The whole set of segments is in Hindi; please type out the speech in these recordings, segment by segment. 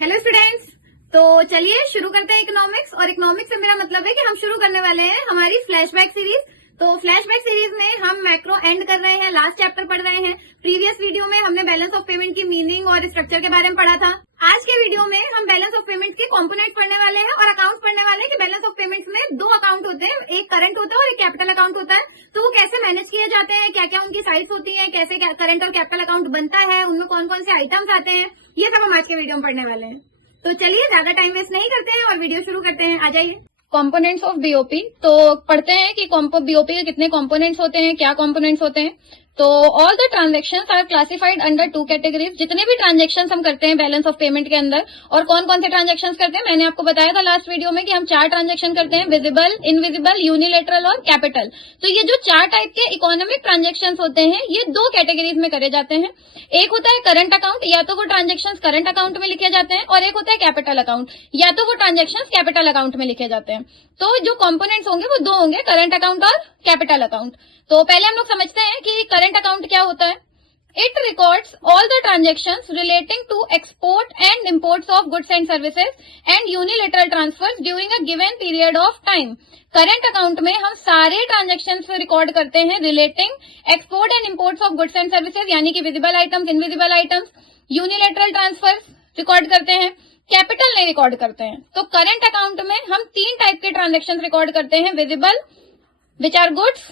Hello students. तो चलिए शुरू करते हैं इकोनॉमिक्स। और इकोनॉमिक्स से मेरा मतलब है कि हम शुरू करने वाले हैं हमारी फ्लैशबैक सीरीज। तो फ्लैशबैक सीरीज में हम मैक्रो एंड कर रहे हैं, लास्ट चैप्टर पढ़ रहे हैं। प्रीवियस वीडियो में हमने बैलेंस ऑफ पेमेंट की मीनिंग और स्ट्रक्चर के बारे में पढ़ा था। आज के वीडियो में हम बैलेंस ऑफ पेमेंट के कंपोनेंट्स पढ़ने वाले हैं और अकाउंट पढ़ने वाले हैं कि बैलेंस ऑफ पेमेंट्स में दो अकाउंट होते हैं, एक करंट होता है और एक कैपिटल अकाउंट होता है। तो वो कैसे मैनेज किए जाते हैं, क्या क्या उनकी साइड्स होती है, कैसे करंट और कैपिटल अकाउंट बनता है, उनमें कौन कौन से आइटम्स आते हैं, ये सब हम आज के वीडियो में पढ़ने वाले हैं। तो चलिए ज्यादा टाइम वेस्ट नहीं करते हैं और वीडियो शुरू करते हैं। आ जाइए। Components of BOP. तो पढ़ते हैं कि बीओपी के कितने कंपोनेंट्स होते हैं, क्या कंपोनेंट्स होते हैं। तो all the transactions are classified under two categories. जितने भी ट्रांजेक्शंस हम करते हैं बैलेंस ऑफ पेमेंट के अंदर, और कौन कौन से ट्रांजेक्शंस करते हैं, मैंने आपको बताया था लास्ट वीडियो में कि हम 4 ट्रांजेक्शन करते हैं, विजिबल, इनविजिबल, यूनिलेटरल और कैपिटल। तो ये जो 4 टाइप के इकोनॉमिक ट्रांजेक्शंस होते हैं ये 2 कैटेगरीज में करे जाते हैं। एक होता है करंट अकाउंट, या तो वो ट्रांजेक्शंस करंट अकाउंट में लिखे जाते हैं, और एक होता है कैपिटल अकाउंट, या तो वो ट्रांजेक्शंस कैपिटल अकाउंट में लिखे जाते हैं। तो जो कंपोनेंट्स होंगे वो 2 होंगे, करंट अकाउंट और कैपिटल अकाउंट। तो पहले हम लोग समझते हैं कि करंट अकाउंट क्या होता है। It records all the transactions relating to export and imports of goods and services and unilateral transfers during a given period of time. Current account में हम सारे ट्रांजेक्शंस रिकॉर्ड करते हैं relating export and imports of goods and services, यानी कि visible items, invisible items, unilateral transfers record करते हैं, कैपिटल नहीं रिकॉर्ड करते हैं। तो करंट अकाउंट में हम 3 टाइप के ट्रांजेक्शन रिकॉर्ड करते हैं, visible which are goods,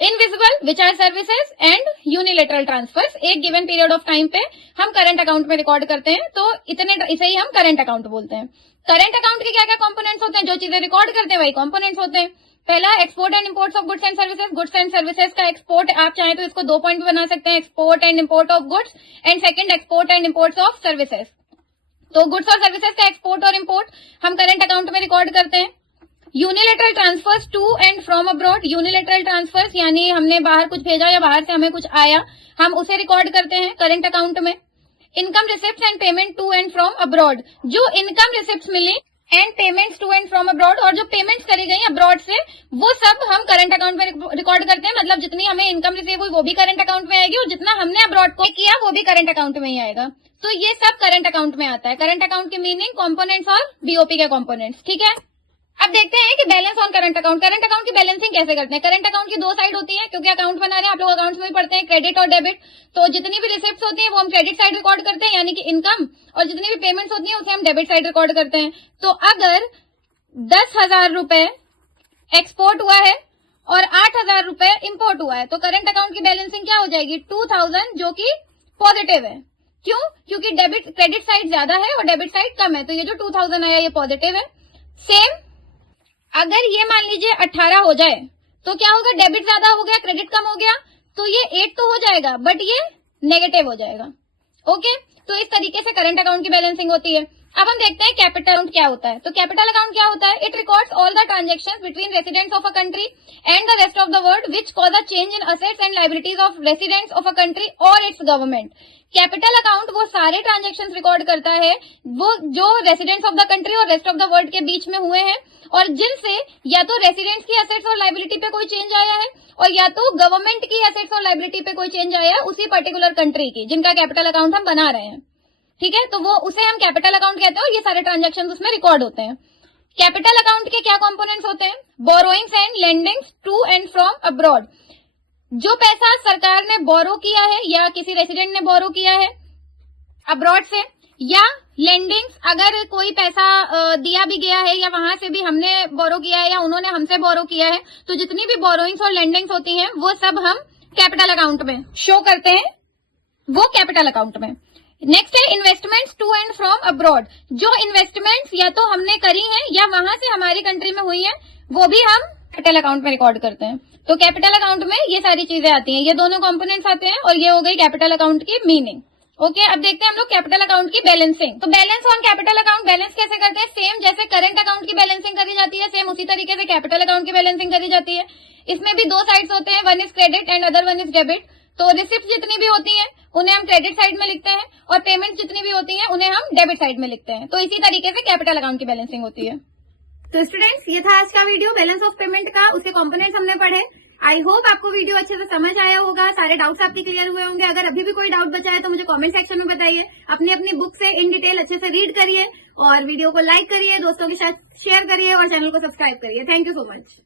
invisible which are services and unilateral transfers. एक गिवन पीरियड ऑफ टाइम पे हम करंट अकाउंट में रिकॉर्ड करते हैं, तो इसे ही हम करंट अकाउंट बोलते हैं। करंट अकाउंट के क्या क्या कंपोनेंट्स होते हैं, जो चीजें रिकॉर्ड करते हैं वही कंपोनेंट्स होते हैं। पहला export and imports of goods and services. Goods and services का एक्सपोर्ट, आप चाहें तो इसको 2 पॉइंट बना सकते हैं, export and import of goods, and second export and imports of services. तो गुड्स और सर्विसेज का एक्सपोर्ट और इम्पोर्ट हम करंट अकाउंट में रिकॉर्ड करते हैं। Unilateral transfers to and from abroad. Unilateral transfers यानी हमने बाहर कुछ भेजा या बाहर से हमें कुछ आया, हम उसे रिकॉर्ड करते हैं करंट अकाउंट में। Income receipt and payment to and from abroad. जो इनकम रिसिप्ट मिली and payments to and from abroad, और जो पेमेंट्स करी गई अब्रॉड से, वो सब हम करंट अकाउंट में रिकॉर्ड करते हैं। मतलब जितनी हमें इनकम रिसीव हुई वो भी करंट अकाउंट में आएगी, और जितना हमने अब्रॉड को किया वो भी करंट अकाउंट में ही आएगा। तो ये सब करंट अकाउंट में आता है। करंट अकाउंट की मीनिंग, कंपोनेंट्स और बीओपी के कंपोनेंट्स। ठीक है, अब देखते हैं कि balance on current account. Current account की बैलेंसिंग कैसे करते हैं। करंट अकाउंट की 2 साइड होती है, क्योंकि अकाउंट बना रहे हैं, आप लोग अकाउंट्स में भी पढ़ते हैं, क्रेडिट और डेबिट। तो जितनी भी रिसिप्ट होती है वो हम क्रेडिट साइड रिकॉर्ड करते हैं, यानी कि इनकम, और जितनी भी पेमेंट्स होती है उसे हम डेबिट साइड रिकॉर्ड करते हैं। तो अगर 10,000 रुपए एक्सपोर्ट हुआ है और 8,000 रुपए इम्पोर्ट हुआ है, तो करंट अकाउंट की बैलेंसिंग क्या हो जाएगी, 2,000, जो कि पॉजिटिव है। क्यों? क्योंकि क्रेडिट साइड ज्यादा है और डेबिट साइड कम है, तो ये जो 2,000 आया ये पॉजिटिव है। सेम अगर ये मान लीजिए 18 हो जाए तो क्या होगा, डेबिट ज्यादा हो गया, क्रेडिट कम हो गया, तो ये 8 तो हो जाएगा, बट ये नेगेटिव हो जाएगा। ओके, तो इस तरीके से करंट अकाउंट की बैलेंसिंग होती है। अब हम देखते हैं कैपिटल अकाउंट क्या होता है। तो कैपिटल अकाउंट क्या होता है, it records all the transactions between residents of a country and the rest of the world which cause a change in assets and liabilities of residents of a country और इट्स गवर्नमेंट। कैपिटल अकाउंट वो सारे ट्रांजेक्शंस रिकॉर्ड करता है वो जो रेसिडेंट्स ऑफ द कंट्री और रेस्ट ऑफ द वर्ल्ड के बीच में हुए हैं, और जिनसे या तो रेसिडेंट्स की एसेट्स और लायबिलिटी पे कोई चेंज आया है, और या तो गवर्नमेंट की एसेट्स और लायबिलिटी पे कोई चेंज आया है उसी पर्टिकुलर कंट्री की, जिनका कैपिटल अकाउंट हम बना रहे हैं। ठीक है, तो वो उसे हम कैपिटल अकाउंट कहते हैं, और ये सारे ट्रांजेक्शन उसमें रिकॉर्ड होते हैं। कैपिटल अकाउंट के क्या कंपोनेंट्स होते हैं, borrowings and lendings to and from abroad. जो पैसा सरकार ने बोरो किया है या किसी रेसिडेंट ने बोरो किया है अब्रॉड से, या लेंडिंग्स, अगर कोई पैसा दिया भी गया है या वहां से भी हमने बोरो किया है या उन्होंने हमसे बोरो किया है, तो जितनी भी बोरोइंग्स और लेंडिंग्स होती हैं वो सब हम कैपिटल अकाउंट में शो करते हैं, वो कैपिटल अकाउंट में। नेक्स्ट है investments to and from abroad. जो इन्वेस्टमेंट्स या तो हमने करी है या वहां से हमारी कंट्री में हुई है, वो भी हम कैपिटल अकाउंट में रिकॉर्ड करते हैं। तो कैपिटल अकाउंट में ये सारी चीजें आती हैं, ये दोनों कंपोनेंट्स आते हैं, और ये हो गई कैपिटल अकाउंट की मीनिंग। ओके, अब देखते हैं हम लोग कैपिटल अकाउंट की बैलेंसिंग। तो balance on capital account balance कैसे करते हैं, सेम जैसे करंट अकाउंट की बैलेंसिंग करी जाती है, सेम उसी तरीके से कैपिटल अकाउंट की बैलेंसिंग करी जाती है। इसमें भी 2 साइड्स होते हैं, one is credit and other one is debit. तो रिसिप्ट जितनी भी होती हैं उन्हें हम क्रेडिट साइड में लिखते हैं, और पेमेंट जितनी भी होती हैं उन्हें हम डेबिट साइड में लिखते हैं। तो इसी तरीके से कैपिटल अकाउंट की बैलेंसिंग होती है। तो स्टूडेंट्स, ये था आज का वीडियो बैलेंस ऑफ पेमेंट का, उसके कंपोनेंट्स हमने पढ़े। आई होप आपको वीडियो अच्छे से समझ आया होगा, सारे डाउट्स आपके क्लियर हुए होंगे। अगर अभी भी कोई डाउट बचा है तो मुझे कमेंट सेक्शन में बताइए। अपनी अपनी बुक से इन डिटेल अच्छे से रीड करिए और वीडियो को लाइक करिए, दोस्तों के साथ शेयर करिए और चैनल को सब्सक्राइब करिए। Thank you so much.